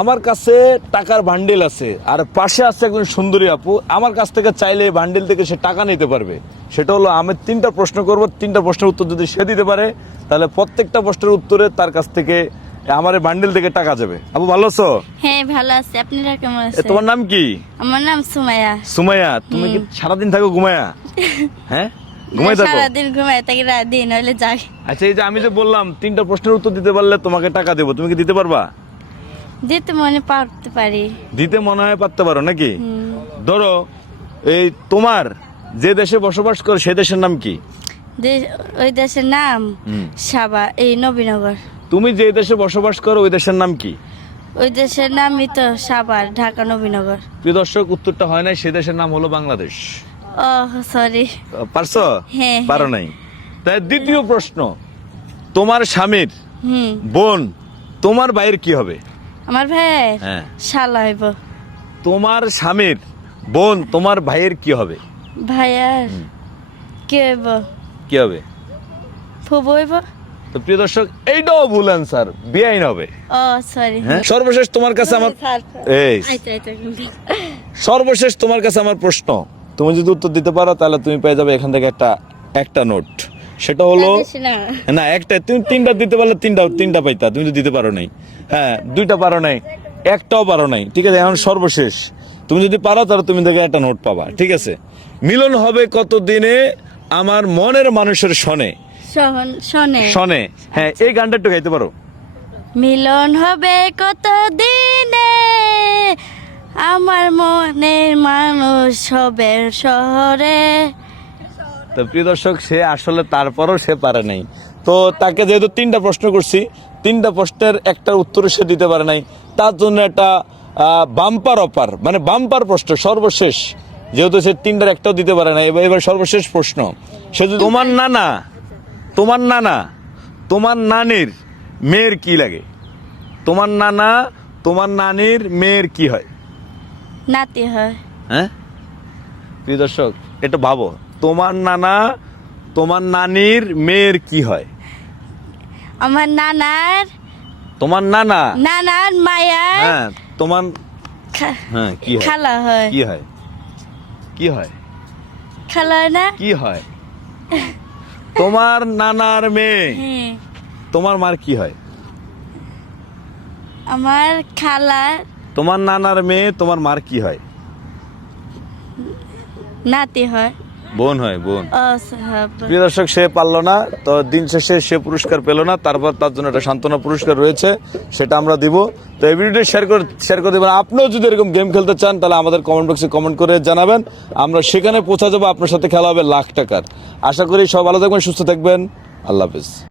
আমার কাছে টাকার বান্ডিল আছে আর পাশে আছে একজন সুন্দরী আপু আমার কাছ থেকে চাইলে এই থেকে সে টাকা নিতে পারবে। সেটা হলো আমি তিনটা প্রশ্ন করব তিনটা প্রশ্নের উত্তর যদি সে দিতে পারে তাহলে প্রত্যেকটা প্রশ্নের উত্তরে তার কাছ থেকে আমার এই থেকে টাকা যাবে। আপু ভালো আছো? হ্যাঁ ভালো আছি। আপনারা কেমন আছেন তোমার নাম কি? আমার নাম সুমাইয়া। সুমাইয়া তুমি কি সারাদিন থাকো ঘুমায়া? হ্যাঁ? ঘুমাই থাকো? সারাদিন ঘুমাই থাকি রাত দিন হইলে যাই। আচ্ছা এই যে আমি যে বললাম তিনটা প্রশ্নের উত্তর দিতে পারলে তোমাকে টাকা দেবো তুমি কি দিতে পারবা? দিতে মনে পারতে পারি। দিতে মনে হয় পারতে পারো নাকি। ধরো এই তোমার যে দেশে বসবাস করো সে দেশের নাম কি? ওই দেশের নাম সাবা এই নবীনগর। তুমি যে দেশে বসবাস করো ওই দেশের নাম কি? ওই দেশের নামই তো সাবার ঢাকা নবীনগর। প্রিয় দর্শক উত্তরটা হয় নাই সে দেশের নাম হলো বাংলাদেশ। ও সরি। পারছ? হ্যাঁ, পারো নাই। তাই দ্বিতীয় প্রশ্ন তোমার স্বামীর বোন তোমার ভাইয়ের কি হবে? আমার ভাই হ্যাঁ। শালা হইব। তোমার স্বামীর বোন তোমার ভাইয়ের কি হবে? ভাইয়ার কি হইব? কি হবে? ফুব হইব? তো প্রিয় দর্শক এইটাও ভুল অ্যান্সার বেআইন হবে। ও সরি হ্যাঁ? সর্বশেষ তোমার কাছে আমার এই। আচ্ছা আচ্ছা সর্বশেষ তোমার কাছে আমার প্রশ্ন। তুমি যদি উত্তর দিতে পারো তাহলে তুমি পেয়ে যাবে এখান থেকে একটা একটা নোট সেটা হলো না। একটা তুমি তিনটা দিতে পারলে তিনটা তিনটা পাইতা তুমি তো দিতে পারো নাই। হ্যাঁ দুইটা পারো নাই একটাও পারো নাই। ঠিক আছে এখন সর্বশেষ। তুমি যদি পারো তাহলে তুমি থেকে একটা নোট পাবা ঠিক আছে? মিলন হবে কত দিনে আমার মনের মানুষের শোনে শনে হ্যাঁ এই গানটা একটু গাইতে পারো। মিলন হবে কত দিনে আমার মনের মানুষ হবে শহরে। তো প্রিয় দর্শক সে আসলে তারপরও সে পারে নাই। তো তাকে যেহেতু তিনটা প্রশ্ন করছি তিনটা প্রশ্নের একটা উত্তর সে দিতে পারে নাই। তার জন্য একটা বাম্পার অপার মানে বাম্পার প্রশ্ন সর্বশেষ। যেহেতু সে তিনটার একটাও দিতে পারে না এবার এবার সর্বশেষ প্রশ্ন। সে যদি তোমার নানা তোমার নানা তোমার নানির মেয়ের কি লাগে? তোমার নানা তোমার নানির মেয়ের কি হয়? নাতি হয়। হ্যাঁ? প্রিয় দর্শক এটা ভাবো। তোমার নানা তোমার নানির মেয়ের কি হয়? আমার নানার তোমার নানা? নানার মায়ার হ্যাঁ তোমার হ্যাঁ কি হয়? খালা হয়। কি হয়? কি হয়? খালা না? কি হয়? তোমার নানার মেয়ে হ্যাঁ। তোমার মার কি হয়? আমার খালা। তোমার নানার মেয়ে তোমার মার কি হয়? নাতি হয়। বোন হয় বোন। প্রিয় দর্শক সে পারল না তো দিন শেষে সে পুরস্কার পেল না তারপর তার জন্য একটা সান্ত্বনা পুরস্কার রয়েছে সেটা আমরা দিব। তো এই ভিডিওটি শেয়ার করে শেয়ার করে দেবেন। আপনিও যদি এরকম গেম খেলতে চান তাহলে আমাদের কমেন্ট বক্সে কমেন্ট করে জানাবেন। আমরা সেখানে পৌঁছা যাব আপনার সাথে খেলা হবে লাখ টাকার। আশা করি সব ভালো থাকবেন সুস্থ থাকবেন। আল্লাহ হাফিজ।